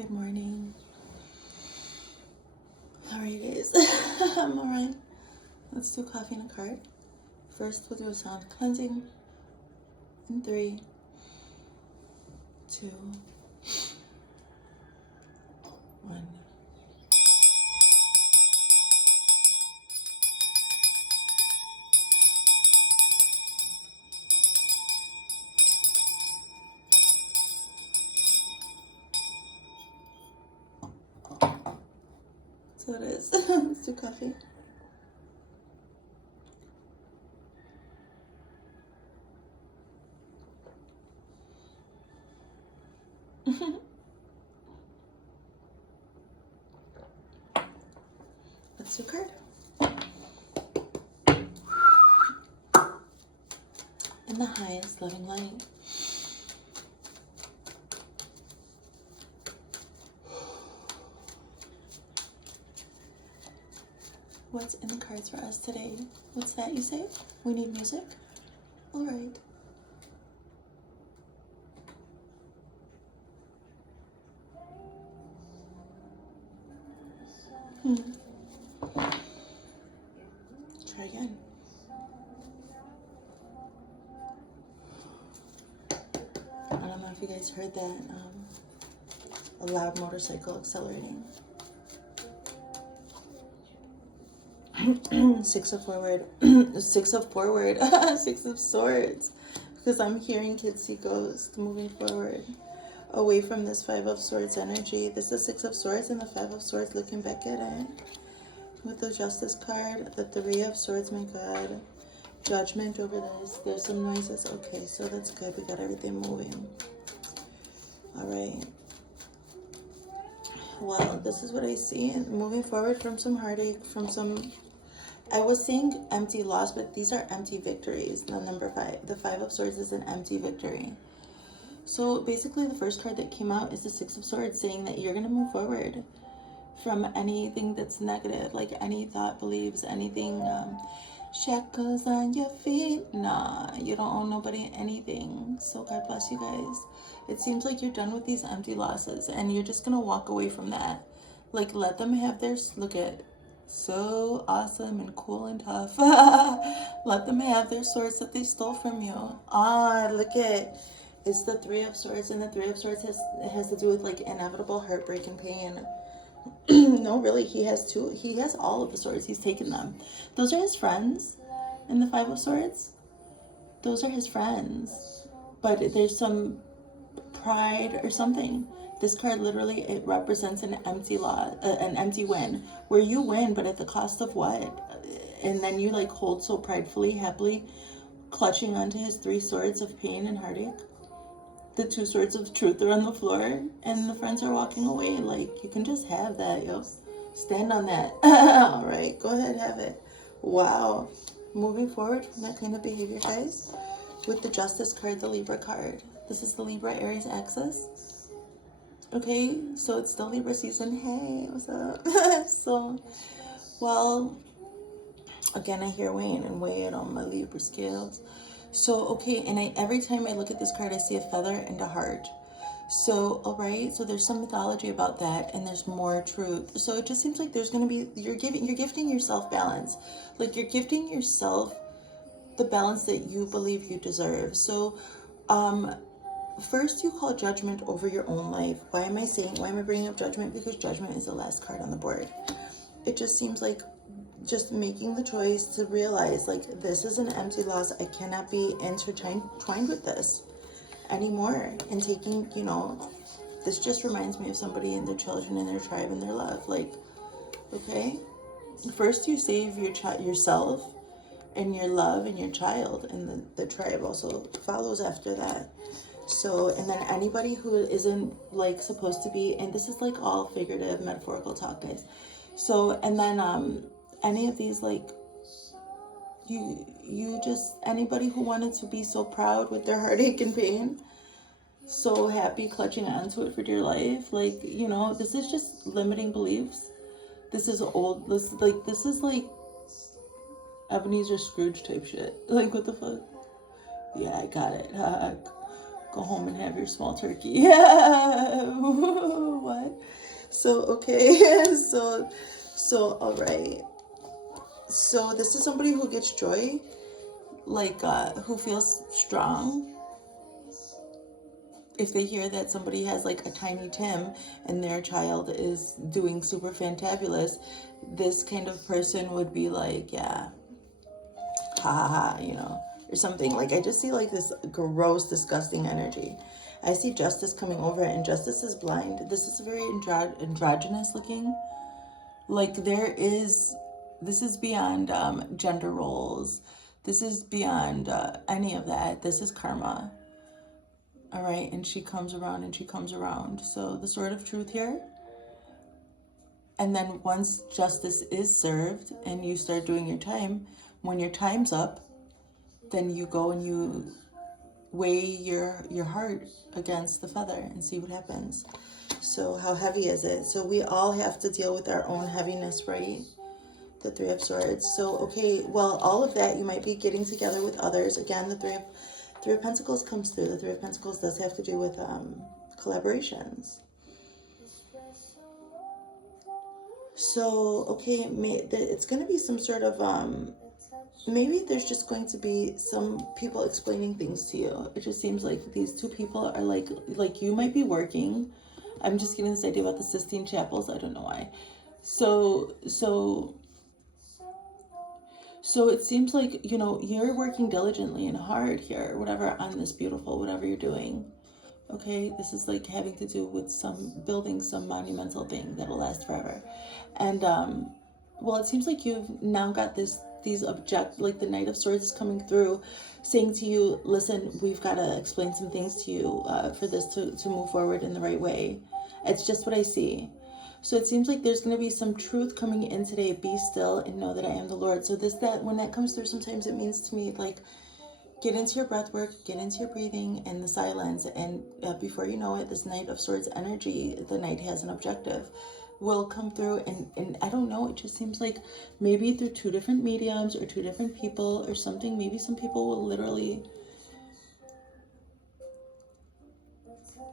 Good morning. How are you guys? I'm alright. Let's do coffee and a card. First, we'll do a sound cleansing in 3, 2, 1. So it is. Let's do coffee. Let's do card. In the highest loving light. What's in the cards for us today? What's that you say? We need music? All right. Try again. I don't know if you guys heard that. A loud motorcycle accelerating. 6 of forward. 6 of forward. 6 of swords. Because I'm hearing kids see ghosts moving forward. Away from this 5 of swords energy. This is 6 of swords and the 5 of swords looking back at it. With the justice card, the 3 of swords, my God. Judgment over this. There's some noises. Okay, so that's good. We got everything moving. All right. Well, this is what I see. Moving forward from some heartache, from some... I was seeing empty loss, but these are empty victories. The number 5. The 5 of swords is an empty victory. So basically the first card that came out is the 6 of swords, saying that you're going to move forward from anything that's negative, like any thought, beliefs, anything, shackles on your feet. Nah, you don't owe nobody anything. So God bless you guys. It seems like you're done with these empty losses and you're just gonna walk away from that. Like, let them have their, look at, so awesome and cool and tough. Let them have their swords that they stole from you. Look at, it's the 3 of swords, and the 3 of swords has to do with like inevitable heartbreak and pain. No, really, he has two. He has all of the swords. He's taken them. Those are his friends. In the 5 of swords, those are his friends. But there's some pride or something. This card literally, it represents an empty loss, an empty win, where you win, but at the cost of what? And then you like hold so pridefully, happily, clutching onto his 3 swords of pain and heartache. The 2 swords of truth are on the floor and the friends are walking away. Like, you can just have that, yo. Stand on that. All right, go ahead, have it. Wow. Moving forward from that kind of behavior, guys, with the Justice card, the Libra card. This is the Libra Aries axis. Okay, so it's still Libra season. Hey, what's up? So, well, again, I hear weighing and weigh it on my Libra scales. So, okay, and every time I look at this card, I see a feather and a heart. So, all right, so there's some mythology about that, and there's more truth. So it just seems like there's going to be, you're gifting yourself balance. Like, you're gifting yourself the balance that you believe you deserve. So, first you call judgment over your own life. Why am I bringing up judgment? Because judgment is the last card on the board. It just seems like just making the choice to realize, like, this is an empty loss. I cannot be intertwined with this anymore. And taking, you know, this just reminds me of somebody and their children and their tribe and their love. Like, okay, first you save yourself and your love and your child, and the tribe also follows after that. So, and then anybody who isn't like supposed to be, and this is like all figurative, metaphorical talk, guys. So, and then any of these, like, you just, anybody who wanted to be so proud with their heartache and pain, so happy clutching onto it for dear life, like, you know, this is just limiting beliefs. This is old, this is like Ebenezer Scrooge type shit. Like, what the fuck? Yeah, I got it. Go home and have your small turkey. Yeah. What? So, okay. All right. So this is somebody who gets joy, like, who feels strong. If they hear that somebody has like a tiny Tim and their child is doing super fantabulous, this kind of person would be like, yeah, ha ha ha, you know, or something. Like, I just see like this gross, disgusting energy. I see justice coming over, and justice is blind. This is very androgynous looking. Like, this is beyond gender roles. This is beyond any of that. This is karma. All right, and she comes around and she comes around. So the sword of truth here. And then once justice is served and you start doing your time, when your time's up, then you go and you weigh your heart against the feather and see what happens. So how heavy is it? So we all have to deal with our own heaviness, right? The Three of Swords. So, okay, well, all of that, you might be getting together with others. Again, the Three of Pentacles comes through. The Three of Pentacles does have to do with collaborations. So, okay, it's going to be some sort of, maybe there's just going to be some people explaining things to you. It just seems like these two people are like you might be working. I'm just getting this idea about the Sistine Chapels. I don't know why. So it seems like, you know, you're working diligently and hard here, whatever, on this beautiful, whatever you're doing. Okay, this is like having to do with building some monumental thing that'll last forever. And, well, it seems like you've now got like the Knight of Swords is coming through, saying to you, listen, we've got to explain some things to you for this to move forward in the right way. It's just what I see. So it seems like there's going to be some truth coming in today. Be still and know that I am the Lord. So when that comes through, sometimes it means to me, like, get into your breath work, get into your breathing and the silence. And before you know it, this Knight of Swords energy, the Knight has an objective, will come through. And I don't know, it just seems like maybe through two different mediums or two different people or something. Maybe some people will literally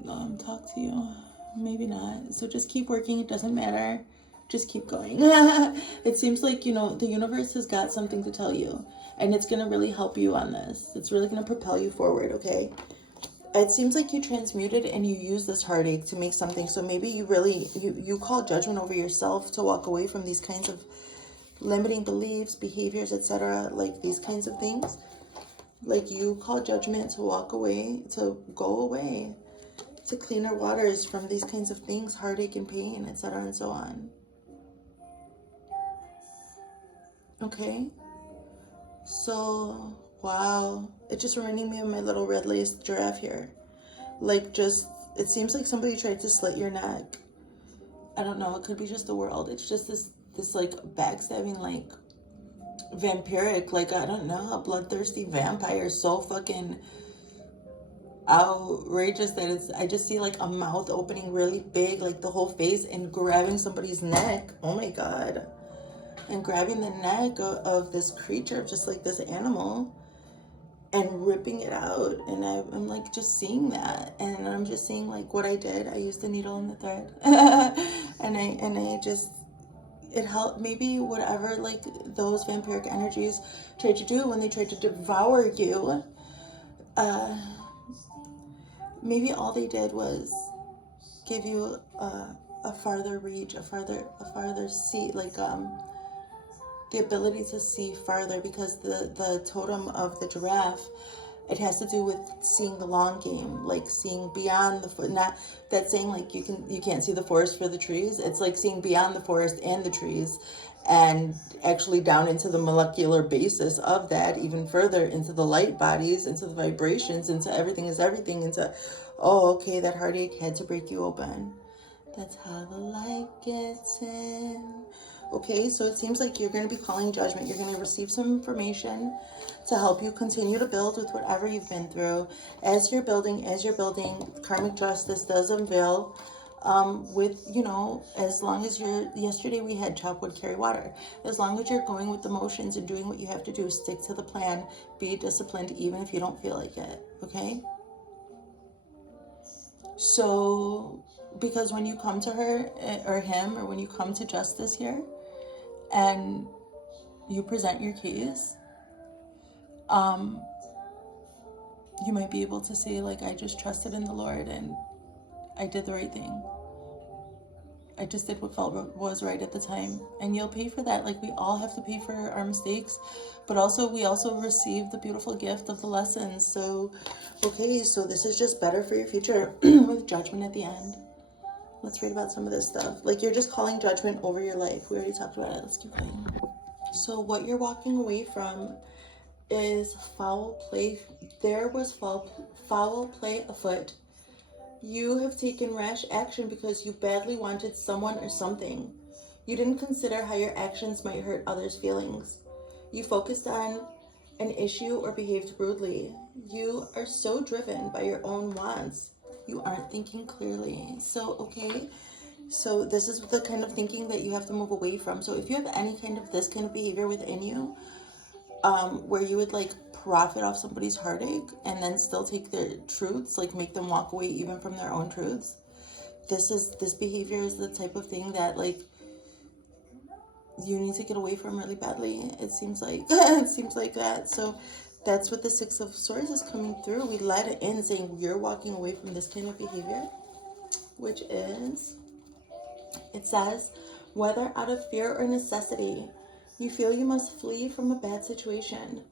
talk to you. Maybe not. So just keep working. It doesn't matter. Just keep going. It seems like, you know, the universe has got something to tell you, and it's going to really help you on this. It's really going to propel you forward, okay? It seems like you transmuted and you use this heartache to make something. So maybe you call judgment over yourself to walk away from these kinds of limiting beliefs, behaviors, etc., like these kinds of things. Like, you call judgment to walk away, to go away, to cleaner waters from these kinds of things, heartache and pain, etc., and so on. Okay? So, wow. It just reminding me of my little red-laced giraffe here. Like, just, it seems like somebody tried to slit your neck. I don't know, it could be just the world. It's just this like, backstabbing, like, vampiric, like, I don't know, a bloodthirsty vampire, so fucking outrageous that I just see like a mouth opening really big, like the whole face, and grabbing somebody's neck. Oh my god. And grabbing the neck of this creature, just like this animal, and ripping it out. And I'm like just seeing that, and I'm just seeing like what I did. I used the needle and the thread. and I just, it helped. Maybe whatever like those vampiric energies tried to do when they tried to devour you, maybe all they did was give you a farther reach, a farther see, like the ability to see farther, because the totem of the giraffe, it has to do with seeing the long game, like seeing beyond not that saying like you can't see the forest for the trees. It's like seeing beyond the forest and the trees, and actually down into the molecular basis of that, even further into the light bodies, into the vibrations, into everything is everything, into, oh, okay, that heartache had to break you open. That's how the light gets in. Okay, so it seems like you're going to be calling judgment. You're going to receive some information to help you continue to build with whatever you've been through. As you're building, karmic justice does unveil with, you know, as long as yesterday we had chop wood, carry water. As long as you're going with the motions and doing what you have to do, stick to the plan, be disciplined, even if you don't feel like it, okay? So Because when you come to her or him, or when you come to justice here and you present your case, you might be able to say, like, I just trusted in the Lord and I did the right thing. I just did what felt was right at the time. And you'll pay for that. Like, we all have to pay for our mistakes, but also we also receive the beautiful gift of the lessons. So, okay, so this is just better for your future with judgment at the end. Let's read about some of this stuff. Like, you're just calling judgment over your life. We already talked about it. Let's keep going. So what you're walking away from is foul play. There was foul play afoot. You have taken rash action because you badly wanted someone or something. You didn't consider how your actions might hurt others' feelings. You focused on an issue or behaved rudely. You are so driven by your own wants. You aren't thinking clearly. So, okay, so this is the kind of thinking that you have to move away from. So if you have any kind of this kind of behavior within you, where you would like profit off somebody's heartache and then still take their truths, like make them walk away even from their own truths, this behavior is the type of thing that like you need to get away from really badly. It seems like it seems like that. So that's what the Six of Swords is coming through. We let it in, saying you're walking away from this kind of behavior, which is, it says, whether out of fear or necessity, you feel you must flee from a bad situation.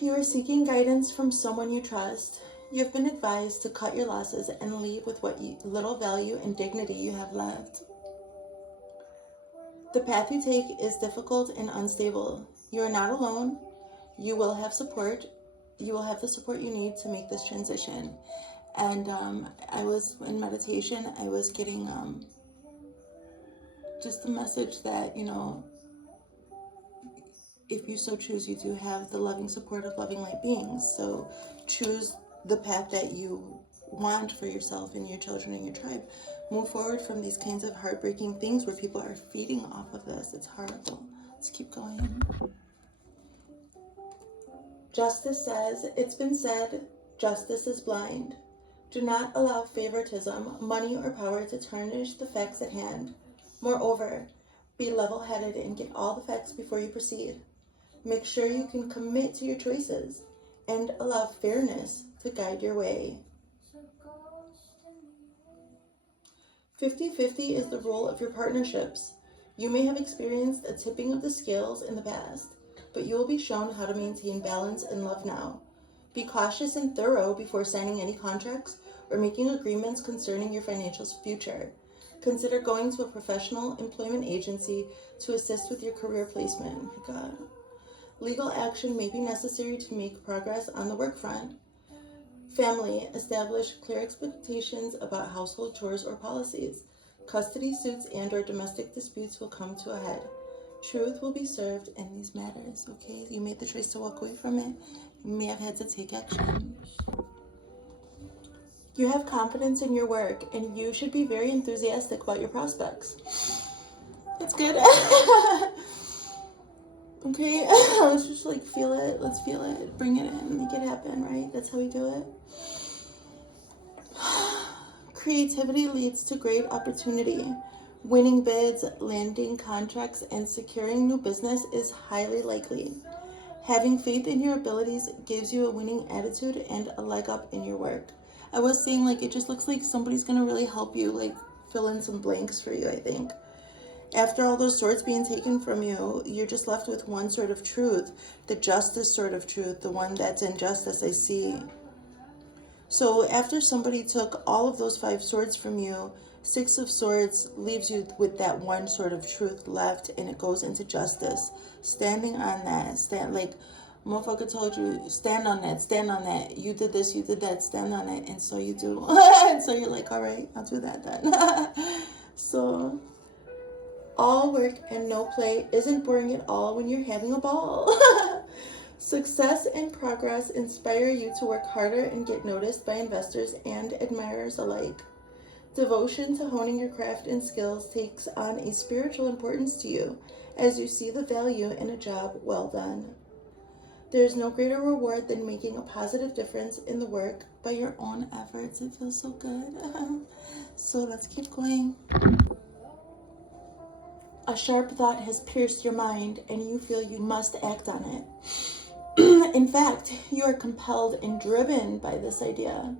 You are seeking guidance from someone you trust. You have been advised to cut your losses and leave with what little value and dignity you have left. The path you take is difficult and unstable. You are not alone. You will have support. You will have the support you need to make this transition. And I was in meditation. I was getting just the message that, you know, if you so choose, you do have the loving support of loving light beings. So choose the path that you want for yourself and your children and your tribe. Move forward from these kinds of heartbreaking things where people are feeding off of this. It's horrible. Let's keep going. Justice says, it's been said, justice is blind. Do not allow favoritism, money, or power to tarnish the facts at hand. Moreover, be level-headed and get all the facts before you proceed. Make sure you can commit to your choices and allow fairness to guide your way. 50-50 is the rule of your partnerships. You may have experienced a tipping of the scales in the past, but you will be shown how to maintain balance in love now. Be cautious and thorough before signing any contracts or making agreements concerning your financial future. Consider going to a professional employment agency to assist with your career placement. Oh my God. Legal action may be necessary to make progress on the work front. Family, establish clear expectations about household chores or policies. Custody suits and or domestic disputes will come to a head. Truth will be served in these matters, okay? You made the choice to walk away from it. You may have had to take action. You have confidence in your work, and you should be very enthusiastic about your prospects. It's good. Okay, let's just like feel it. Let's feel it. Bring it in. Make it happen, right? That's how we do it. Creativity leads to great opportunity. Winning bids, landing contracts, and securing new business is highly likely. Having faith in your abilities gives you a winning attitude and a leg up in your work. I was saying, like, it just looks like somebody's gonna really help you, like, fill in some blanks for you, I think. After all those swords being taken from you, you're just left with one sort of truth, the justice sort of truth, the one that's in justice, I see. So after somebody took all of those 5 swords from you, 6 of Swords leaves you with that one sort of truth left, and it goes into justice. Standing on that, like, motherfucker told you, stand on that. You did this, you did that, stand on it, and so you do. And so you're like, all right, I'll do that then. So, all work and no play isn't boring at all when you're having a ball. Success and progress inspire you to work harder and get noticed by investors and admirers alike. Devotion to honing your craft and skills takes on a spiritual importance to you as you see the value in a job well done. There's no greater reward than making a positive difference in the work by your own efforts. It feels so good. So let's keep going. A sharp thought has pierced your mind and you feel you must act on it. In fact, you are compelled and driven by this idea.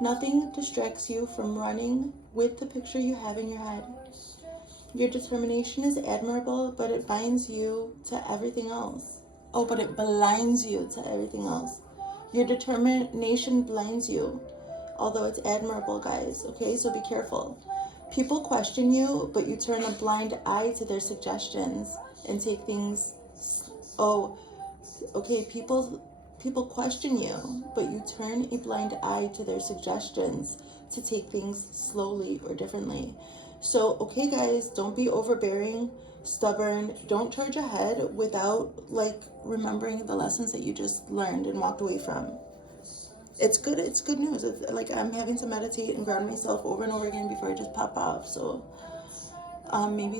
Nothing distracts you from running with the picture you have in your head. Your determination is admirable, but it binds you to everything else. Oh, but it blinds you to everything else. Your determination blinds you, although it's admirable, guys. Okay, so be careful. People question you, but you turn a blind eye to their suggestions and take things. Oh, okay. People question you, but you turn a blind eye to their suggestions to take things slowly or differently. So, okay, guys, don't be overbearing, stubborn. Don't charge ahead without remembering the lessons that you just learned and walked away from. It's good. It's good news. It's like I'm having to meditate and ground myself over and over again before I just pop off. So maybe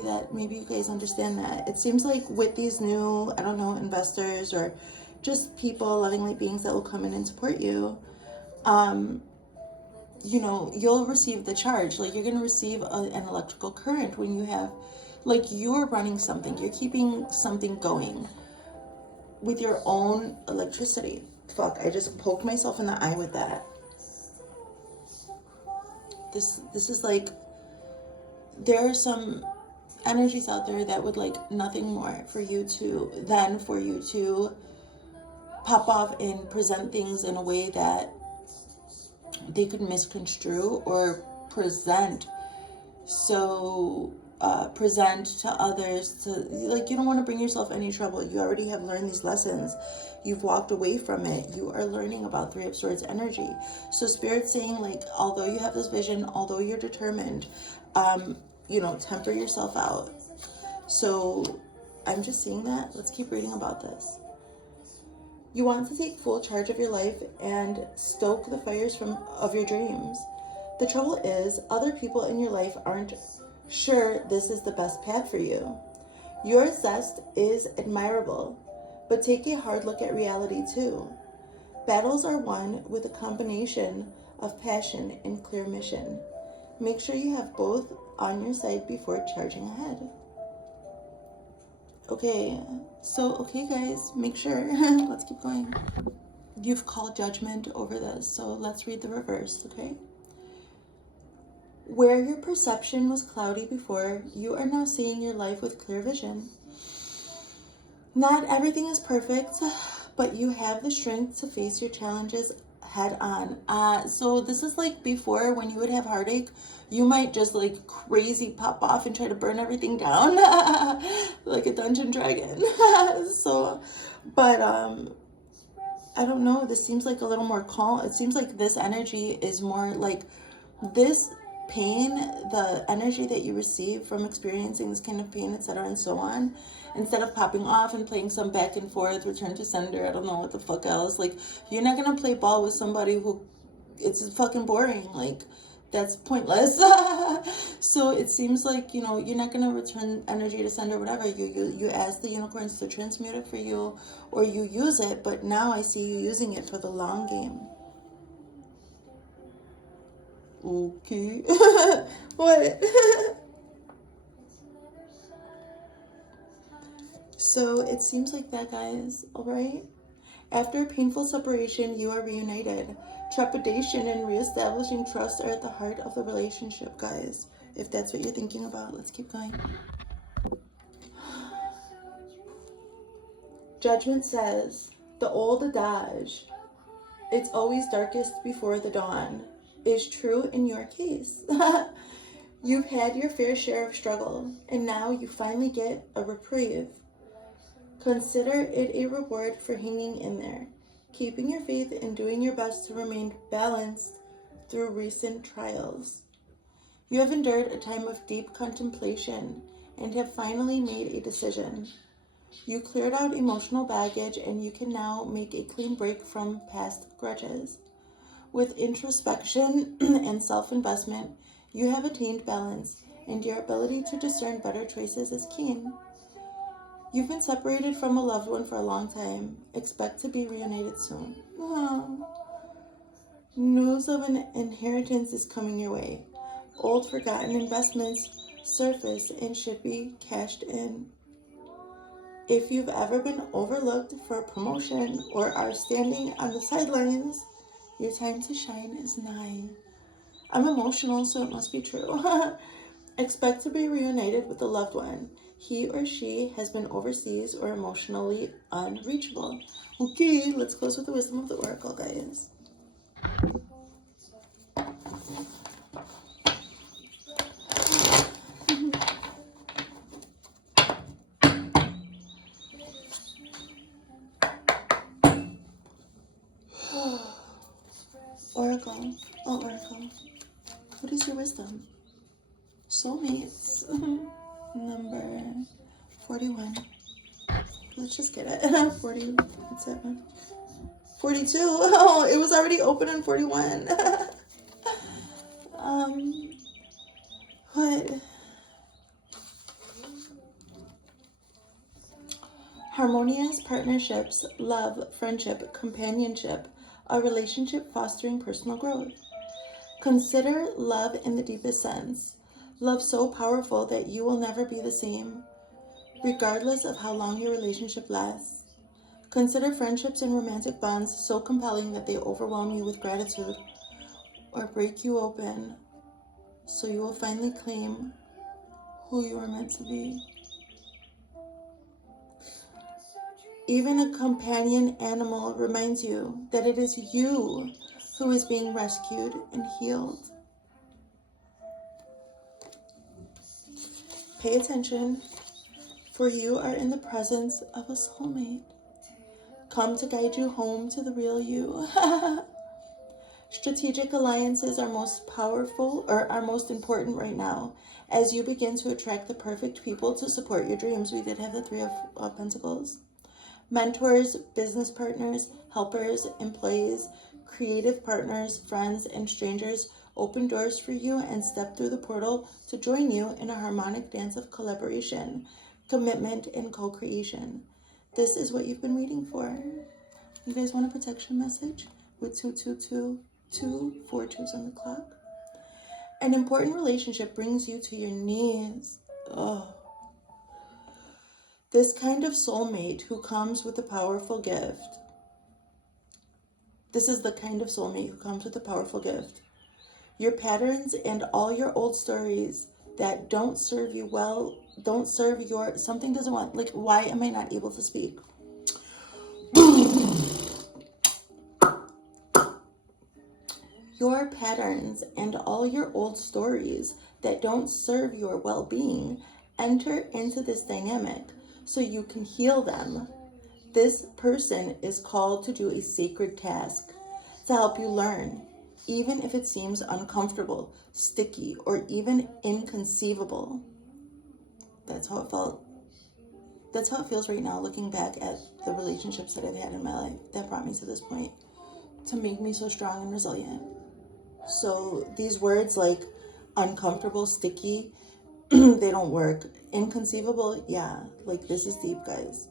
you guys understand that. It seems like with these new, I don't know, investors or just people, loving light beings that will come in and support you, you know, you'll receive the charge. Like, you're going to receive an electrical current when you have, like, you're running something. You're keeping something going with your own electricity. Fuck, I just poked myself in the eye with that. This is like, there are some energies out there that would like nothing more for you to pop off and present things in a way that they could misconstrue or present to others to, like, you don't want to bring yourself any trouble. You already have learned these lessons. You've walked away from it. You are learning about Three of Swords energy. So Spirit's saying, like, although you have this vision, although you're determined, you know, temper yourself out. So I'm just seeing that. Let's keep reading about this. You want to take full charge of your life and stoke the fires of your dreams. The trouble is, other people in your life aren't sure this is the best path for you. Your zest is admirable, but take a hard look at reality too. Battles are won with a combination of passion and clear mission. Make sure you have both on your side before charging ahead. Okay, guys, make sure. Let's keep going. You've called judgment over this, so let's read the reverse, okay? Where your perception was cloudy before, you are now seeing your life with clear vision. Not everything is perfect, but you have the strength to face your challenges head on. So this is like before, when you would have heartache, you might just like crazy pop off and try to burn everything down like a dungeon dragon. So, but I don't know, this seems like a little more calm. It seems like this energy is more like this pain, the energy that you receive from experiencing this kind of pain, etc., and so on, instead of popping off and playing some back and forth, return to sender, I don't know what the fuck else, like, you're not gonna play ball with somebody who, it's fucking boring, like, that's pointless. So it seems like, you know, you're not gonna return energy to sender, whatever. You ask the unicorns to transmute it for you, or you use it, but now I see you using it for the long game. Okay. What? So it seems like that, guys. All right. After a painful separation, you are reunited. Trepidation and reestablishing trust are at the heart of the relationship, guys. If that's what you're thinking about, let's keep going. Judgment says, the old adage, it's always darkest before the dawn, is true in your case. You've had your fair share of struggle, and now you finally get a reprieve. Consider it a reward for hanging in there, keeping your faith and doing your best to remain balanced through recent trials. You have endured a time of deep contemplation and have finally made a decision. You cleared out emotional baggage and you can now make a clean break from past grudges. With introspection and self-investment, you have attained balance, and your ability to discern better choices is keen. You've been separated from a loved one for a long time. Expect to be reunited soon. Oh. News of an inheritance is coming your way. Old forgotten investments surface and should be cashed in. If you've ever been overlooked for a promotion or are standing on the sidelines, your time to shine is nigh. I'm emotional, so it must be true. Expect to be reunited with a loved one. He or she has been overseas or emotionally unreachable. Okay, let's close with the wisdom of the oracle, guys. Oracle, oh Oracle, what is your wisdom? Soulmates, number 41. Let's just get it. 47. 42. Oh, it was already open in 41. What? Harmonious partnerships, love, friendship, companionship, a relationship fostering personal growth. Consider love in the deepest sense. Love so powerful that you will never be the same, regardless of how long your relationship lasts. Consider friendships and romantic bonds so compelling that they overwhelm you with gratitude or break you open, so you will finally claim who you are meant to be. Even a companion animal reminds you that it is you who is being rescued and healed. Pay attention, for you are in the presence of a soulmate. Come to guide you home to the real you. Strategic alliances are most powerful, or are most important right now, as you begin to attract the perfect people to support your dreams. We did have the Three of Pentacles. Mentors, business partners, helpers, employees, creative partners, friends, and strangers open doors for you and step through the portal to join you in a harmonic dance of collaboration, commitment, and co-creation. This is what you've been waiting for. You guys want a protection message with 222, 4 2s on the clock? An important relationship brings you to your knees. Oh. This kind of soulmate who comes with a powerful gift. This is the kind of soulmate who comes with a powerful gift. Your patterns and all your old stories that don't serve you well, don't serve your, something doesn't want, like, why am I not able to speak? Your patterns and all your old stories that don't serve your well-being enter into this dynamic so you can heal them. This person is called to do a sacred task to help you learn, even if it seems uncomfortable, sticky, or even inconceivable. That's how it felt. That's how it feels right now, looking back at the relationships that I've had in my life that brought me to this point, to make me so strong and resilient. So these words like uncomfortable, sticky, they don't work. Inconceivable, yeah, like this is deep, guys.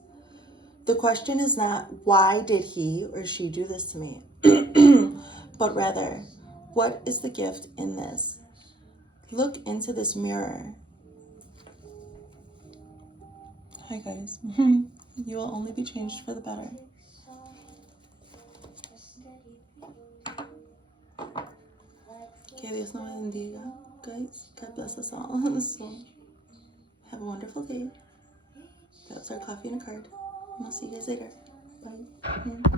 The question is not, why did he or she do this to me? But rather, what is the gift in this? Look into this mirror. Hi, guys. You will only be changed for the better. Que Dios nos bendiga, guys. God bless us all. So, have a wonderful day. That was our coffee and a card. And I'll see you guys later. Bye.